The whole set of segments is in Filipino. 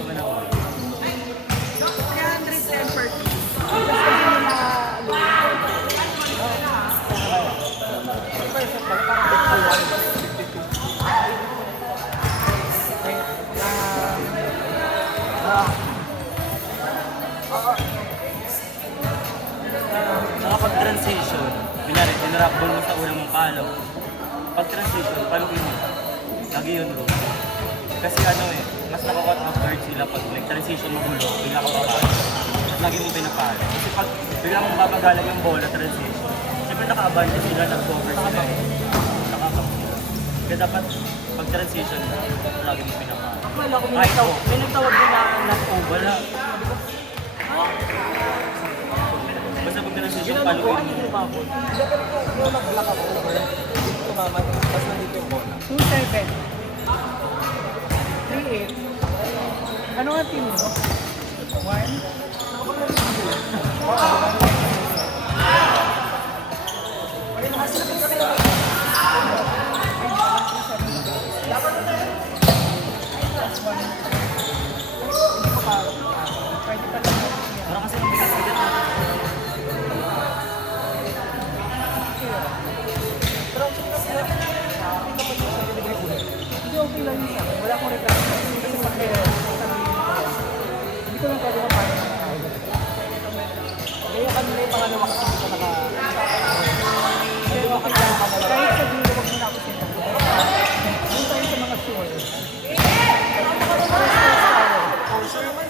naman ako. 310 per piece. Tapos kasi nila, perfect pala, parang 51. Saka pag transition, pinari, tinarapbol mo sa una mong palo. Pag transition, paluin mo. Lagi yun bro. Kasi ano eh, mas nakakot off guard sila pag like transition magulo, bigla ka papalo. At lagi mo pinapalo. Kasi pag bigla mong babagalag yung bola transition, siyempre naka-abante sila, nag-cover sila eh. Nakakap sila. Kaya dapat pag transition na, lagi mo pinapalo. Akala ko may nagtawag din na last-over. Wala. Basta pag transition, Ginano ko, paluin ano mo. yung mabot? Siyempre yung nag-block ako over, tumama, tapos nandito yung bola. 2-7. 3-8. Ano nga team mo? 1? Parang kasi ang bigat-bigat na. Hindi, okay lang yun sa akin. Wala akong reklamo. Kasi pag may hindi ko lang pwede mapano ng tao. Kaya kami may pangalawa kasi hindi ko naka... Pero okay lang. Kahit sabihin ko, wag mo na ako sinabi. Doon tayo sa mga sure.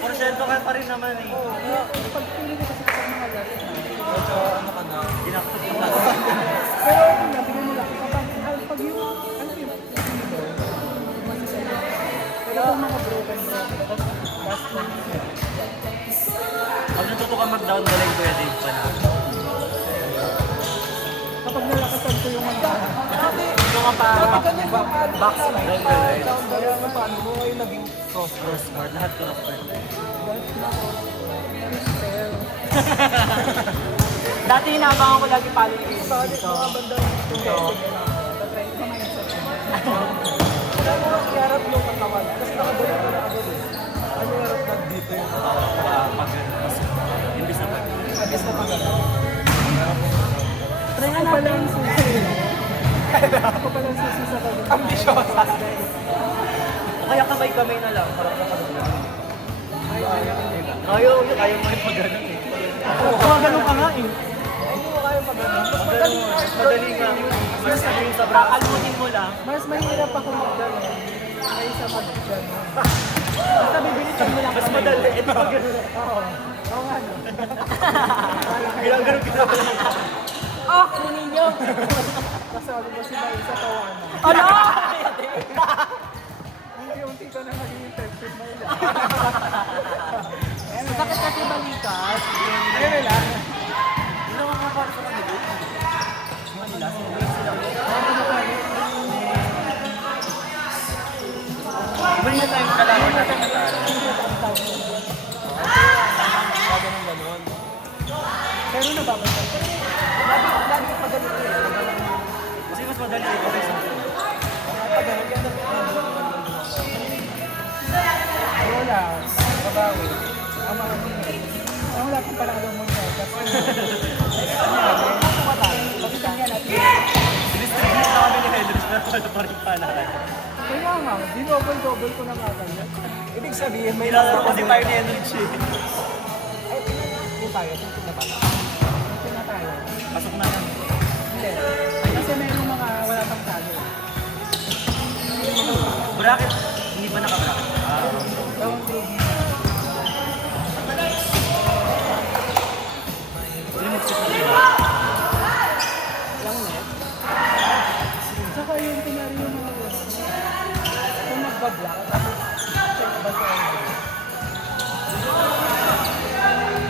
Porsyento ka pa rin naman eh. Pag pili ko kasi kapag mga last na. Medyo ano ka na, Ginakot yung last. Pero okay lang, tingnan mo lang. Pag yung... Ano yun? Pero kung mga broken, last na. Pag natuto ka mag-down the line, Kuya Dave pa na. Kapag nalakasan ko yung mga... Yung nga pa, box na down the line. down the line, paano mo ngayon naging cross Crossbar, lahat crossbar. Dati inaabangan ko lagi palo yung isa. Bakit mga bandang dito? Wala mo ang iarap yung katawan, tapos nakabalik mo na agad eh. Ano yung harap na dito yung katawan? Pag mas hindi sa pag. Agis na pag ano? Try nga natin yung susi. Ako pala yung susi sa pag Ambisyosa. O kaya kamay-kamay na lang, parang kapag. Ayaw mo yung pag-ganon eh. Mga ganun ka nga eh. Hindi mo kaya pag ano? Mas Madali, madali nga. Mas sabihin sa bra, kalmutin mo lang. Mas mahirap ako mag-ganon kaysa mag-ganon. Basta bibilisan mo lang Mas kami. madali. Ito pag-ganon. Oo. Oo nga no. Ginaganon kita pa lang. Oh, kunin nyo! Kasi ano ba si Bayo sa tawanan? Ano? Unti-unti ka na naging effective na yun. Bakit kasi balikat? Ayun lang. Hindi naman mga para sa kanila. Manila, sila. Iba niya tayong kalaman natin na tayo. Ganun. Pero nababasa. Lagi pagalit ko eh. Kasi mas madali ito kasi Wala. Babawi. Ang mga tingin. Ang wala kong parang alam mo niya. Pakita niya natin. Dinis na kami ni Hendrix pero wala pa rin panahan. Kaya nga, dinobble-double ko na nga ganyan. Ibig sabihin, may Nilalaro kasi tayo ni Hendrix eh. Yung tayo, tingin na tayo. Ito na tayo. Pasok na lang. Hindi. Kasi mayroong mga wala pang talo. Bracket, hindi pa naka-bracket. Round 3. Hindi mag-sit na rin. Lang net. Saka yung kunwari yung mga kung magbablock, tapos check ba sa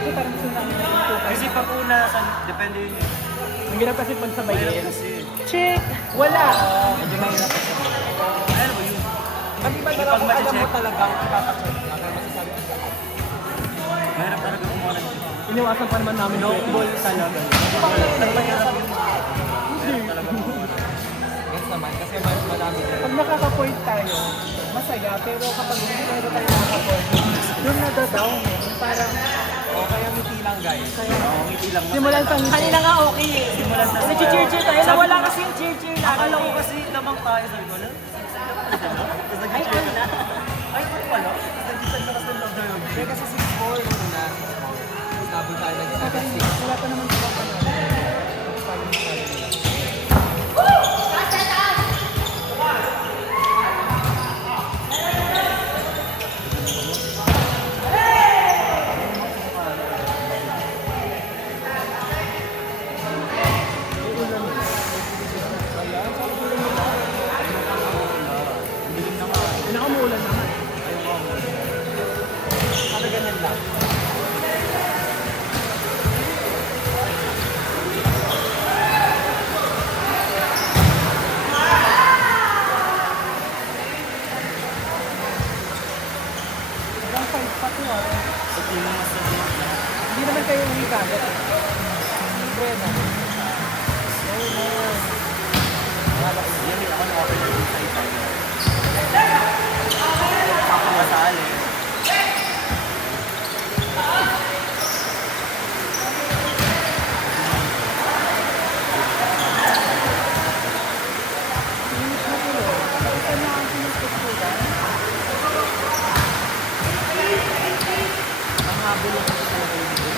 ito parang gusto namin na yung 2. Kasi pag una, depende yun eh. Ang hirap kasi Mahirap pagsabayin. kasi. Check! Wala! Medyo mahirap kasi. Ano ba yun? Kami ba Yung alam mo pag-check. talagang tatakot lang na masasabi ang gano'n? Mahirap talaga kumuha ng Iniwasan pa naman namin no ball talaga. mahirap yun. Mahirap talaga kumuha. Yes naman, kasi mas marami din. Pag nakaka-point tayo, masaya. Pero kapag hindi tayo nakaka-point, nada-down eh. Yung parang, O kaya ngiti lang guys. Oo, ngiti lang. simulan sa ngiti. Kanina nga okay eh. Simulan sa Nag-cheer-cheer tayo. Nawala kasi yung cheer-cheer natin. Akala ko kasi lamang tayo sa ko. Tapos nag-cheer ka. Ay, ano pala? Tapos nag-decide na kasi ng love na Hindi kasi 6-4 muna na 6-4. Tapos double tayo ng Wala pa naman sila pa natin. Pinakamulan naman. Ano ganyan lang. Hanggang 5 pa to ah. Sa team mo mas na. Hindi naman kayo uwi kagad. Siyempre na. Oh no. Yan, ako na-open na yung side. Ako masali. Minutes na tuloy. Isa na ang sinusukulan. Ang habol lang kasi talaga yung video.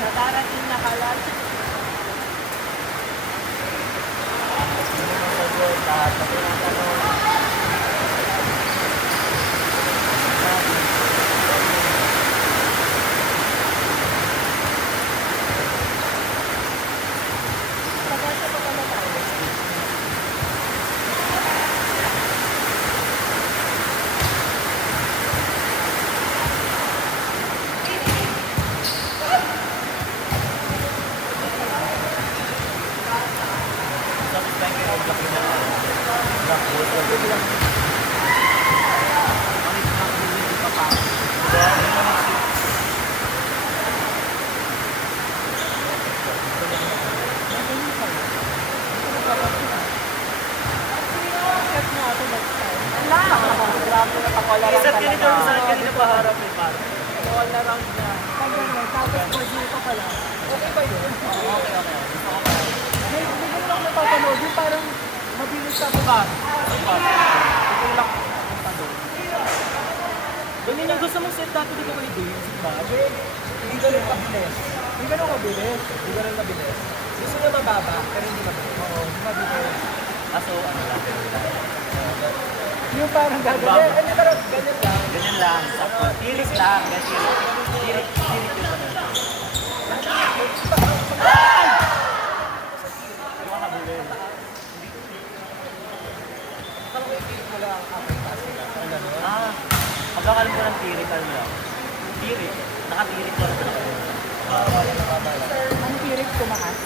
Sa darating na kalat. Tapos tayo kayo ang gabi na. Check na ako next time. Wala. Grabe na pakola lang Isat ka ni Dorm sa akin kanina paharap eh, parang. Pakola lang niya. Pag ganun, tapos budget ka pala. Okay ba yun? Okay. Gusto ko pa. May ganun ako napapanood. Yung parang mabilis sa Ito lang punta doon. Ganyan yung gusto mong set dati di ko kayo din. Hindi ganun kabilis. Hindi ganun kabilis. Hindi ganun kabilis. Gusto niya mababa, pero hindi mabilis. Oo, hindi mabilis. Kaso ano lang. Yung parang Hindi, gagawin. hindi pero ganyan lang. Ganyan lang. Sakto. Tiris lang. Tirik yung ano. Yung makabulin. Akala ko i-feel mo lang ang upper taas nila. Ang gano'n. Ah, pagkakalim ko ng tirik, ano lang. Tirik. Nakatirik ko lang sa nakabulin. Ang tirik tumaas.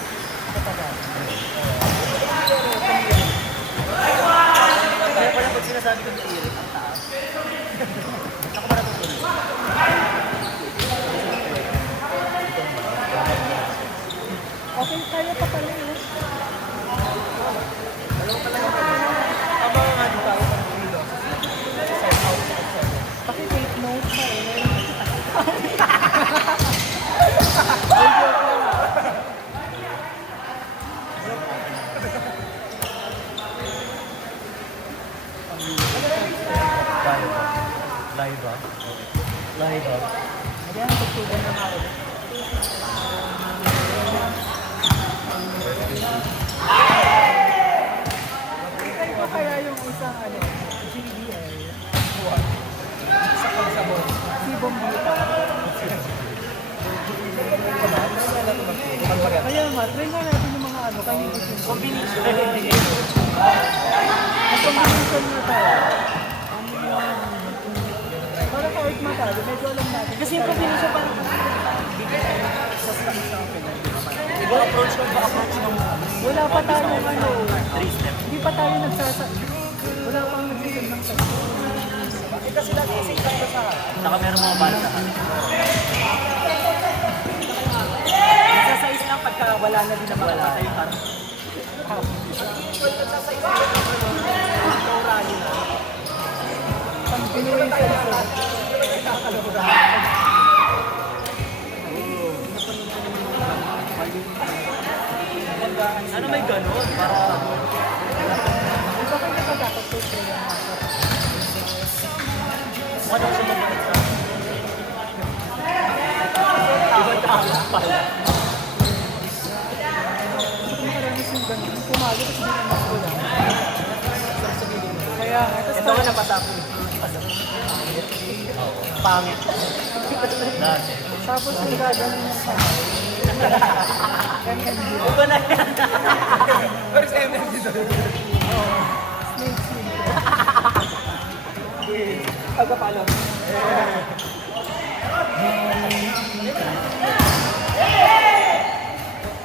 Kaya pala pag sinasabi ko ng tirik, ang taas. Ako pa natutuloy. Okay, kaya pa pala yun. Abangan nga di tayo. Live ba? Live ba? Ayan, tugtugan na nga ulit. Ito kaya yung isang GBL. Sa pagsabon. Si Bombita. Kaya nga, try nga natin yung mga Combination. Mag-combination na tayo. Para kahit matalo, medyo alam natin. Kasi yung combination parang Siguro approach ko approach ng Wala pa tayong 3 step. hindi pa tayo wala pang nagsisim ng tayo. kasi lagi isip lang sa Saka meron mga balsahan. nagsasais lang pagka wala na din naman wala tayo parang Pang pinuwi sa isa. Ano may ganun? Para Iba kayo nagkakapag to prayer. ano siya magalit sa Marami siyang ganun. Pumalo kasi hindi naman wala. Kaya nga, tapos ito nga napasako. Pangit. dati. tapos yung gaganon yung kamay. Ganyan din. Iba na yan. Pero sa MMD doon. Snake skin. Pagkapalo.